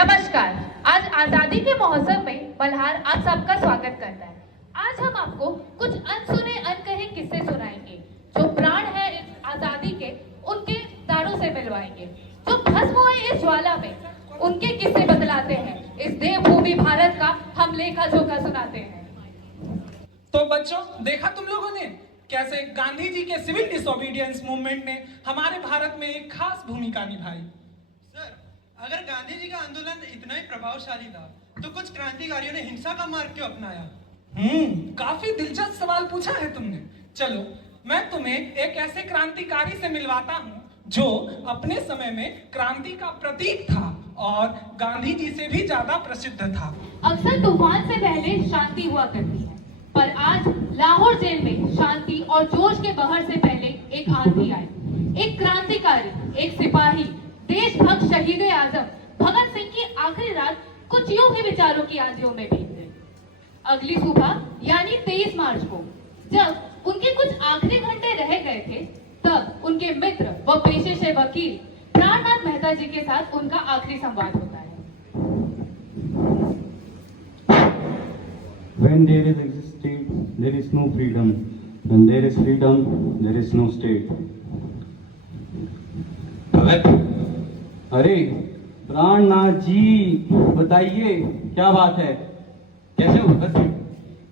नमस्कार। आज आजादी के महोत्सव में मल्हार आप सबका स्वागत करता है। आज हम आपको कुछ अनसुने अनकहे किस्से सुनाएंगे जो प्राण है इस आजादी के उनके दारों से मिलवाएंगे, जो भस्म हुए इस ज्वाला में उनके किस्से बतलाते हैं। इस देवभूमि भारत का हम लेखा जोखा सुनाते हैं। तो बच्चों, देखा तुम लोगों ने कैसे गांधी जी के सिविल डिसोबीडियंस मूवमेंट ने हमारे भारत में एक खास भूमिका निभाई। सर, अगर गांधी जी का आंदोलन इतना ही प्रभावशाली था तो कुछ क्रांतिकारियों ने हिंसा का मार्ग क्यों अपनाया? काफी दिलचस्प सवाल पूछा है तुमने। चलो, मैं तुम्हें एक ऐसे क्रांतिकारी से मिलवाता हूँ जो अपने समय में क्रांति का प्रतीक था और गांधी जी से भी ज्यादा प्रसिद्ध था। अक्सर तूफान से पहले शांति हुआ करती है, पर आज लाहौर जेल में शांति और जोश के बहर से पहले एक आंधी आई। एक क्रांतिकारी, एक सिपाही, देशभक्त शहीद आजम भगत सिंह की आखिरी रात कुछ यूं ही विचारों की आंधियों में बीत गई। अगली सुबह यानी 23 मार्च को जब उनके कुछ आखिरी घंटे रह गए थे, तब उनके मित्र व पेशे से वकील प्राणनाथ मेहता जी के साथ उनका आखिरी संवाद होता है। When there is state, there is no freedom. When there is freedom, there is no state. अरे प्राणनाथ जी, बताइए क्या बात है? कैसे हो भगत सिंह?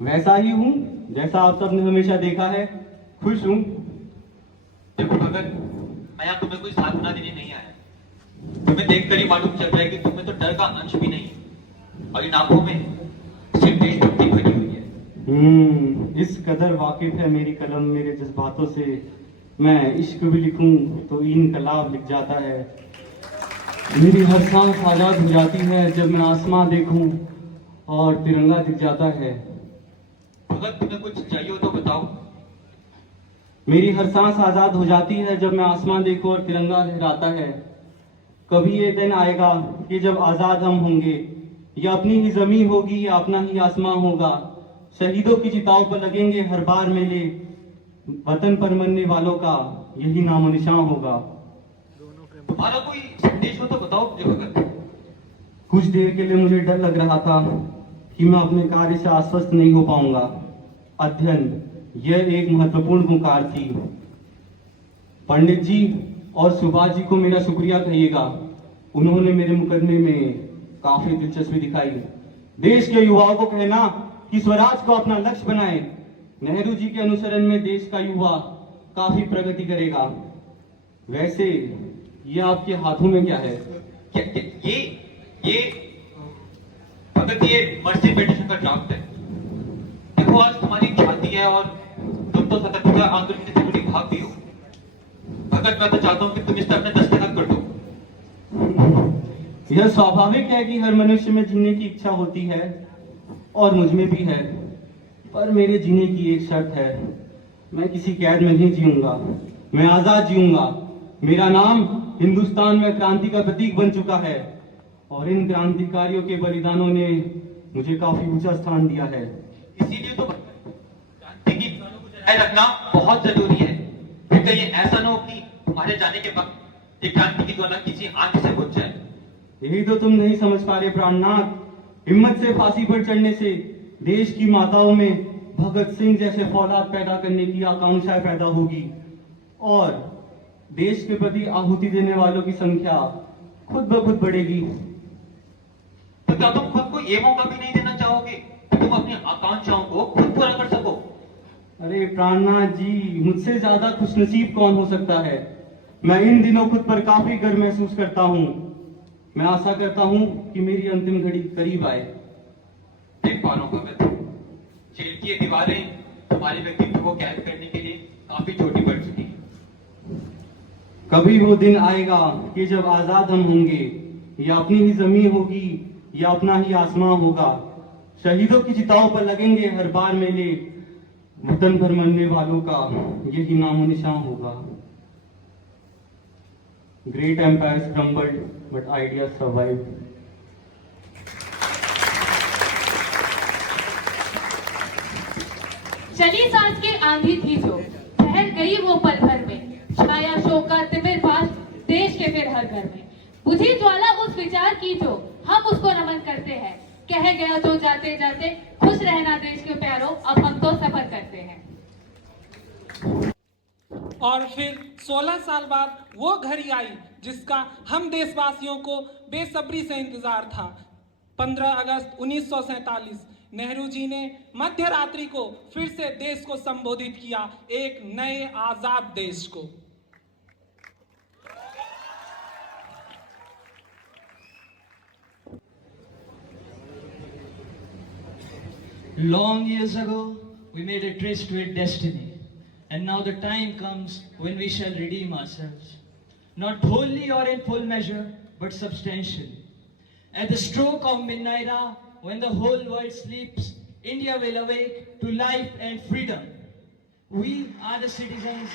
वैसा ही हूँ जैसा आप सबने हमेशा देखा है, खुश हूँ। देखो भगत, मैं यहाँ तुम्हें कोई सांत्वना देने नहीं आया। तुम्हें देखकर ही मालूम चल रहा है कि तुम्हें तो डर का अंश भी नहीं और इन आंखों में सिर्फ देशभक्ति भरी हुई है। इस कदर वाकिफ है मेरी कलम मेरे जज्बातों से, मैं इश्क भी लिखूं तो इनकलाब लिख जाता है। मेरी हर सांस आजाद हो जाती है जब मैं आसमां देखूं और तिरंगा दिख जाता है। भगत, तुम्हें कुछ चाहिए हो तो बताओ। मेरी हर सांस आजाद हो जाती है जब मैं आसमां देखूं और तिरंगा लहराता है। कभी ये दिन आएगा कि जब आजाद हम होंगे, या अपनी ही जमीन होगी या अपना ही आसमां होगा। शहीदों की चिताओं पर लगेंगे हर बार मेले, वतन पर मरने वालों का यही नामो निशान होगा। तुम्हारा कोई संदेश हो तो बताओ मुझे भगत। कुछ देर के लिए मुझे डर लग रहा था कि मैं अपने कार्य से आश्वस्त नहीं हो पाऊंगा। अध्ययन, यह एक महत्वपूर्ण पुकार थी। पंडित जी और सुभाष जी को मेरा शुक्रिया कहिएगा, उन्होंने मेरे मुकदमे में काफी दिलचस्पी दिखाई। देश के युवाओं को कहना कि स्वराज को अपना लक्ष्य बनाए। नेहरू जी के अनुसरण में देश का युवा काफी प्रगति करेगा। वैसे ये आपके हाथों में क्या है? ये भगत, ये मर्सी पेटिशन का ड्राफ्ट है। देखो, आज तुम्हारी ख्याति है और तुम तो स्वतंत्रता आंदोलन से जुड़ी भाग भी हो। भगत, मैं तो चाहता हूँ कि तुम इस पर अपने दस्तखत कर दो। यह स्वाभाविक है कि हर मनुष्य में जीने की इच्छा होती है और मुझ में भी है, पर मेरे जीने की एक शर्त है। मैं किसी कैद में नहीं जीऊंगा, मैं आजाद जीऊंगा। मेरा नाम हिंदुस्तान में क्रांति का प्रतीक बन चुका है और इन क्रांतिकारियों के बलिदानों ने मुझे काफी ऊंचा स्थान दिया है। इसीलिए तो क्रांति की मिसालों को जलाए रखना बहुत जरूरी है, क्योंकि ये ऐसा न हो कि तुम्हारे जाने के वक्त ये क्रांति की ज्वाला किसी आंधी से बुझ जाए। यही तो तुम नहीं समझ पा रहे प्राणनाथ। हिम्मत से फांसी पर चढ़ने से देश की माताओं में भगत सिंह जैसे फौलाद पैदा करने की आकांक्षा पैदा होगी और देश के प्रति आहुति देने वालों की संख्या खुद ब खुद बढ़ेगी। तो क्या तुम खुद को ये मौका भी नहीं देना चाहोगे कि तुम अपनी आकांक्षाओं को खुद पूरा कर सको? अरे प्राणनाथ जी, मुझसे ज्यादा खुशनसीब कौन हो सकता है? मैं इन दिनों खुद पर काफी गर्व महसूस करता हूँ। मैं आशा करता हूँ कि मेरी अंतिम घड़ी करीब आए। देख पा रहा हूं भगत, जेल की ये दीवारें तुम्हारे व्यक्तित्व को कैद करने के लिए काफी छोटी पड़ चुकी हैं। कभी वो दिन आएगा कि जब आजाद हम होंगे, या अपनी ही जमीन होगी या अपना ही आसमां होगा। शहीदों की चिताओं पर लगेंगे हर बार मेले, वतन पर मरने वालों का यही नामो निशान होगा। Great empires crumbled, but ideas survived. चली सांस की आंधी थी जो ठहर गई वो पल भर में, छाया शोक का तिमिर पास देश के फिर हर घर में। बुझी ज्वाला उस विचार की जो हम उसको नमन करते हैं। कह गया जो जाते जाते, खुश रहना देश के प्यारों, अब हम तो सफर करते हैं। और फिर 16 साल बाद वो घड़ी आई जिसका हम देशवासियों को बेसब्री से इंतजार था। 15 अगस्त 1947 नेहरू जी ने मध्य रात्रि को फिर से देश को संबोधित किया, एक नए आजाद देश को। Long years ago, we made a tryst with destiny, and now the time comes when we shall redeem ourselves, not wholly or in full measure, but substantially. At the stroke of midnight hour, when the whole world sleeps, India will awake to life and freedom. We are the citizens.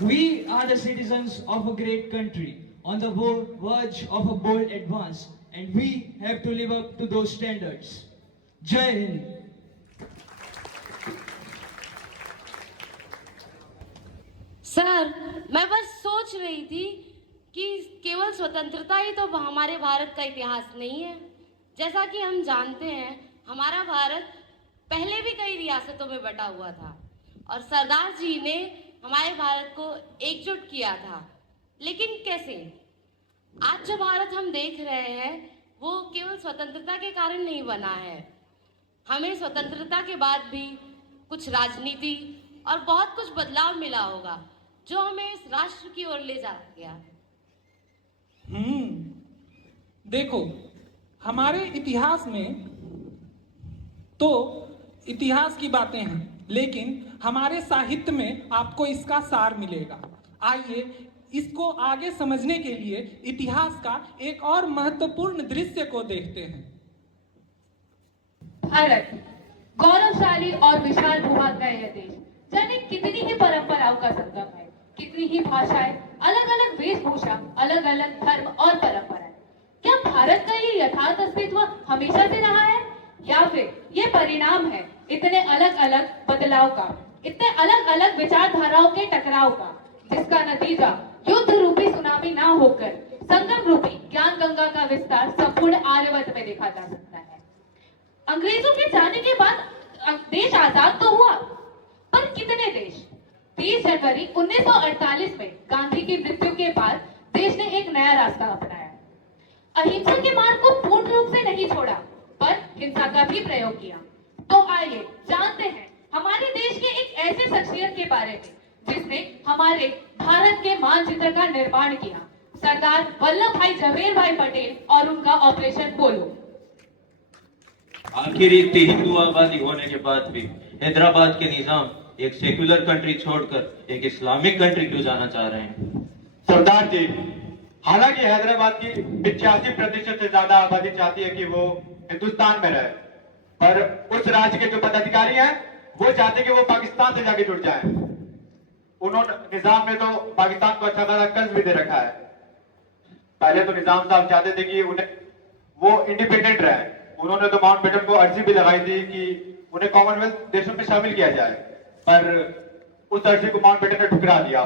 We are the citizens of a great country on the verge of a bold advance, and we have to live up to those standards. Jai Hind. Sir, मैं बस सोच रही थी कि केवल स्वतंत्रता ही तो हमारे भारत का इतिहास नहीं है। जैसा कि हम जानते हैं, हमारा भारत पहले भी कई रियासतों में बटा हुआ था और सरदार जी ने हमारे भारत को एकजुट किया था। लेकिन कैसे? आज जो भारत हम देख रहे हैं वो केवल स्वतंत्रता के कारण नहीं बना है। हमें स्वतंत्रता के बाद भी कुछ राजनीति और बहुत कुछ बदलाव मिला होगा जो हमें इस राष्ट्र की ओर ले जा गया। देखो, हमारे इतिहास में तो इतिहास की बातें हैं, लेकिन हमारे साहित्य में आपको इसका सार मिलेगा। आइए इसको आगे समझने के लिए इतिहास का एक और महत्वपूर्ण दृश्य को देखते हैं। भारत गौरवशाली और विशाल भूभाग का यह देश, जाने कितनी ही परंपराओं का संगम है, कितनी ही भाषाएं, अलग अलग वेशभूषा, अलग अलग धर्म और परंपराएं। क्या भारत का ये यथार्थ अस्तित्व हमेशा से रहा है, या फिर ये परिणाम है इतने अलग अलग बदलाव का, इतने अलग अलग विचारधाराओं के टकराव का, जिसका नतीजा युद्ध रूपी सुनामी ना होकर संगम रूपी ज्ञान गंगा का विस्तार संपूर्ण आर्यवर्त में देखा जा सकता है। अंग्रेजों के जाने के बाद देश आजाद तो हुआ, पर कितने देश? 30 जनवरी 1948 में गांधी की मृत्यु के बाद देश ने एक नया रास्ता अपनाया। अहिंसा के मार्ग को पूर्ण रूप से नहीं छोड़ा, पर हिंसा का भी प्रयोग किया। तो आइए जानते हैं हमारे देश के एक ऐसे शख्सियत के बारे में जिसने हमारे भारत के मानचित्र का निर्माण किया, सरदार वल्लभ भाई झवेर भाई पटेल और उनका ऑपरेशन पोलो। आखिर इतनी हिंदू आबादी होने के बाद भी हैदराबाद के निजाम एक सेक्युलर कंट्री छोड़कर एक इस्लामिक कंट्री क्यों जाना चाह रहे हैं? सरदार जी, हालांकि हैदराबाद की 85% से ज्यादा आबादी चाहती है कि वो हिंदुस्तान में रहे, पर उस राज्य के जो पदाधिकारी हैं वो चाहते हैं कि वो पाकिस्तान से जाके जुड़ जाएं। उन्होंने निजाम में तो पाकिस्तान को अच्छा खासा कर्ज भी दे रखा है। पहले तो निजाम साहब चाहते थे कि उन्हें वो इंडिपेंडेंट रहे। उन्होंने तो माउंटबेटन को अर्जी भी लगाई थी कि उन्हें कॉमनवेल्थ देशों में शामिल किया जाए, पर उस अर्जी को माउंटबेटन ने ठुकरा दिया।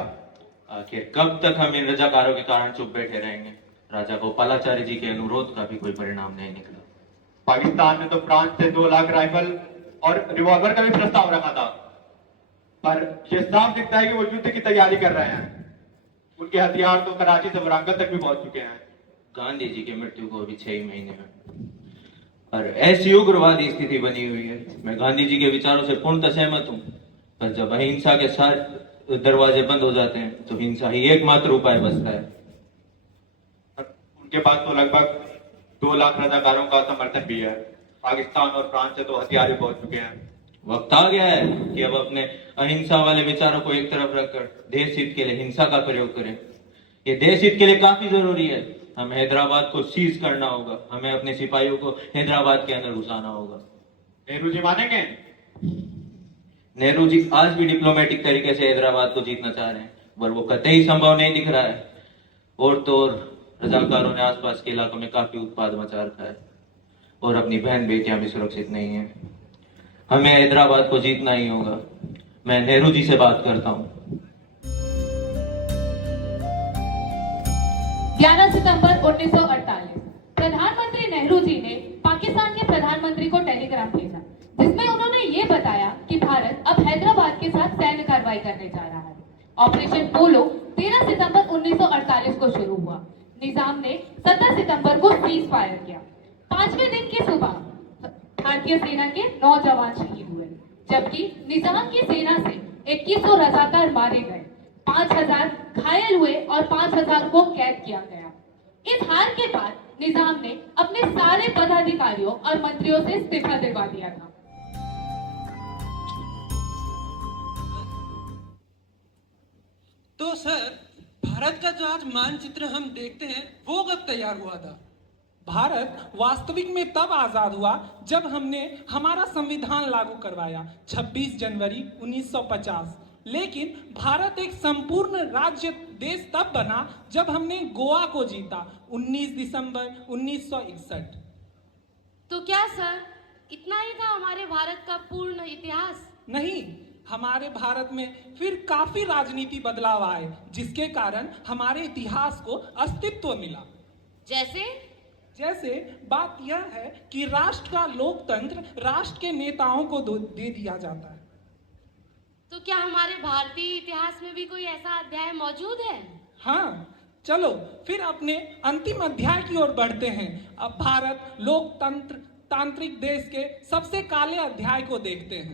आखिर कब तक हम इन रजाकारों के कारण चुप बैठे रहेंगे? राजा गोपालाचार्य जी के अनुरोध का भी कोई परिणाम नहीं निकला। पाकिस्तान ने तो फ्रांस से 2 लाख राइफल और रिवॉल्वर का भी प्रस्ताव रखा था, पर यह साफ दिखता है कि वो युद्ध की तैयारी कर रहे हैं। उनके हथियार तो कराची से वरांगल तक भी पहुंच चुके हैं। गांधी जी की मृत्यु को अभी 6 महीने में और ऐसी उग्रवादी स्थिति बनी हुई है। मैं गांधी जी के विचारों से पूर्णतः सहमत हूँ, पर जब अहिंसा के सारे दरवाजे बंद हो जाते हैं तो हिंसा ही एकमात्र उपाय बचता है। उनके पास तो लगभग 2 लाख रजाकारों का समर्थन भी है। पाकिस्तान और फ्रांस से तो हथियार भी पहुंच चुके हैं। वक्त आ गया है कि अब अपने अहिंसा वाले विचारों को एक तरफ रखकर देश हित के लिए हिंसा का प्रयोग करें। ये देश हित के लिए काफी जरूरी है। हमें हैदराबाद को सीज करना होगा, हमें अपने सिपाहियों को हैदराबाद के अंदर घुसाना होगा। नेहरू जी मानेंगे? नेहरू जी आज भी डिप्लोमेटिक तरीके से हैदराबाद को जीतना चाह रहे हैं, पर वो कतई संभव नहीं दिख रहा है। और तो और रजाकारों ने आसपास के इलाकों में काफी उत्पाद मचा रखा है और अपनी बहन बेटियां भी सुरक्षित नहीं है। हमें हैदराबाद को जीतना ही होगा। मैं नेहरू जी से बात करता हूँ। 11 सितंबर 1948 प्रधानमंत्री नेहरू जी ने पाकिस्तान के प्रधानमंत्री को टेलीग्राम भेजा, जिसमें उन्होंने ये बताया कि भारत अब हैदराबाद के साथ सैन्य कार्रवाई करने जा रहा है। ऑपरेशन पोलो 13 सितंबर 1948 को शुरू हुआ। निजाम ने 17 सितंबर को सीज फायर किया। 5वें दिन की सुबह भारतीय सेना के 9 जवान शहीद हुए, जबकि निजाम की सेना से 2100 रजाकार मारे गए, 5000 घायल हुए और 5000 को कैद किया गया। इस हार के बाद निजाम ने अपने सारे पदाधिकारियों और मंत्रियों से इस्तीफा दिलवा दिया था। तो सर, भारत का जो आज मानचित्र हम देखते हैं वो कब तैयार हुआ था? भारत वास्तविक में तब आजाद हुआ जब हमने हमारा संविधान लागू करवाया 26 जनवरी 1950। लेकिन भारत एक संपूर्ण राज्य देश तब बना जब हमने गोवा को जीता 19 दिसंबर 1961। तो क्या सर इतना ही था हमारे भारत का पूर्ण इतिहास? नहीं, हमारे भारत में फिर काफी राजनीति बदलाव आए, जिसके कारण हमारे इतिहास को अस्तित्व मिला। जैसे बात यह है कि राष्ट्र का लोकतंत्र राष्ट्र के नेताओं को दे दिया जाता है। तो क्या हमारे भारतीय इतिहास में भी कोई ऐसा अध्याय मौजूद है? हाँ, चलो फिर अपने अंतिम अध्याय की ओर बढ़ते हैं। अब भारत लोकतंत्र तांत्रिक देश के सबसे काले अध्याय को देखते हैं।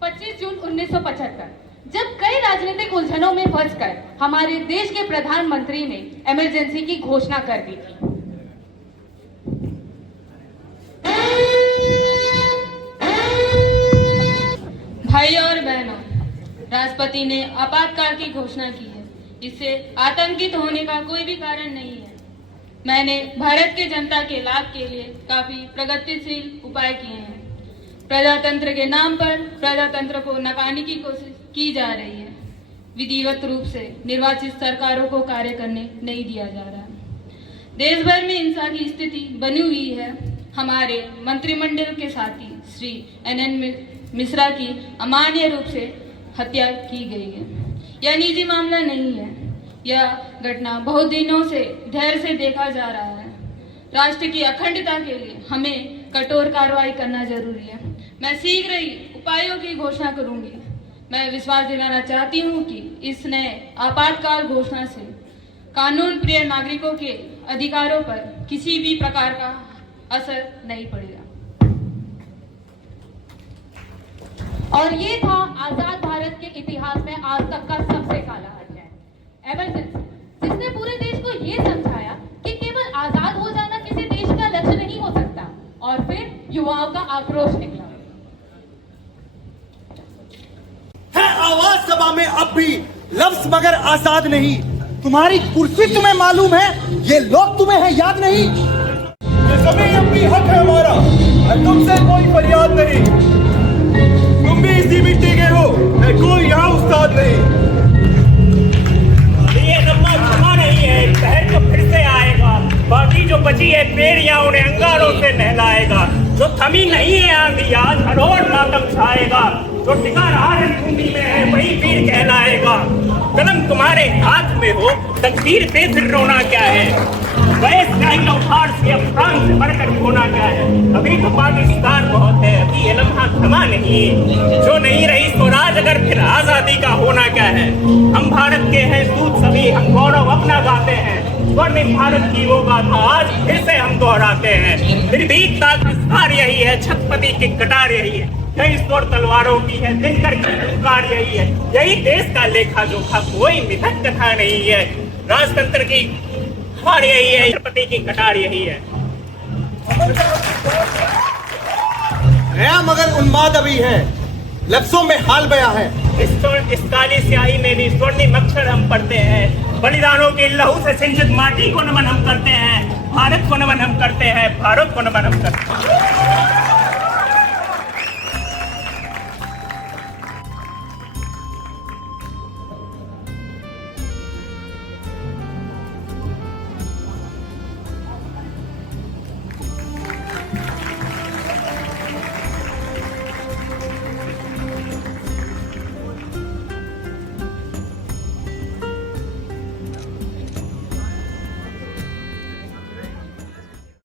25 जून 1975, जब कई राजनीतिक उलझनों में फंसकर हमारे देश के प्रधानमंत्री ने इमरजेंसी की घोषणा कर दी थी। भाइयों और बहनों, राष्ट्रपति ने आपातकाल की घोषणा की है। इससे आतंकित होने का कोई भी कारण नहीं है। मैंने भारत के जनता के लाभ के लिए काफी प्रगतिशील उपाय किए हैं। प्रजातंत्र के नाम पर प्रजातंत्र को नकारने की कोशिश की जा रही है। विधिवत रूप से निर्वाचित सरकारों को कार्य करने नहीं दिया जा रहा। देश भर में हिंसा की स्थिति बनी हुई है। हमारे मंत्रिमंडल के साथी श्री NN मिश्रा की अमानवीय रूप से हत्या की गई है। यह निजी मामला नहीं है। यह घटना बहुत दिनों से धैर्य से देखा जा रहा है। राष्ट्र की अखंडता के लिए हमें कठोर कार्रवाई करना जरूरी है। मैं शीघ्र ही उपायों की घोषणा करूंगी। मैं विश्वास दिलाना चाहती हूं कि इस नए आपातकाल घोषणा से कानून प्रिय नागरिकों के अधिकारों पर किसी भी प्रकार का असर नहीं पड़ेगा। और ये था आजाद भारत के इतिहास में आज तक का सबसे काला अध्याय, इमरजेंसी, जिसने पूरे देश को ये समझाया कि केवल आजाद हो जाना किसी देश का लक्ष्य नहीं हो सकता। और फिर युवाओं का आक्रोश निकला। है आवाज सभा में अब भी लफ्ज मगर आजाद नहीं। तुम्हारी कुर्सी तुम्हें मालूम है, ये लोग तुम्हें है याद नहीं। ये जमीन अब भी हक है हमारा, तुमसे कोई फरियाद नहीं। तुम भी इसी मिट्टी के हो, मैं कोई यहाँ उस्ताद नहीं। ये लम्बा क्षमा नहीं है, शहर तो फिर से आएगा। बाकी जो बची है बेड़ियां उन्हें अंगारों से नहलाएगा। जो थमी नहीं है आंधी आज हरोड़ मातम छाएगा। जो टिका रहा है भूमि में है वही वीर कहलाएगा। कलम तुम्हारे हाथ में हो तकदीर पे फिर रोना क्या है। वैस से अब फ्रांस से बढ़कर होना क्या है। अभी तो पाकिस्तान बहुत है, अभी ये लम्हा थमा नहीं। जो नहीं रही स्वराज अगर फिर आजादी का होना क्या है। हम भारत के हैं दूत सभी, हम गौरव अपना गाते हैं। स्वर्णिम भारत की वो गाथा आज फिर से हम दोहराते हैं। निर्भीकता का सार यही है, छत्रपति की कटार यही है। कई स्वर तलवारों की है, दिनकर की पुकार यही है। यही देश का लेखा जोखा, कोई मिथक कथा नहीं है। राजतंत्र की हार यही है, छत्रपति की कटार यही है। नया मगर उन्माद अभी है, लफ्जों में हाल बया है। इस काली स्याही में भी स्वर्णिम अक्षर हम पढ़ते हैं। बलिदानों के लहू से सिंचित माटी को नमन हम करते हैं। भारत को नमन हम करते हैं, भारत को नमन हम करते हैं।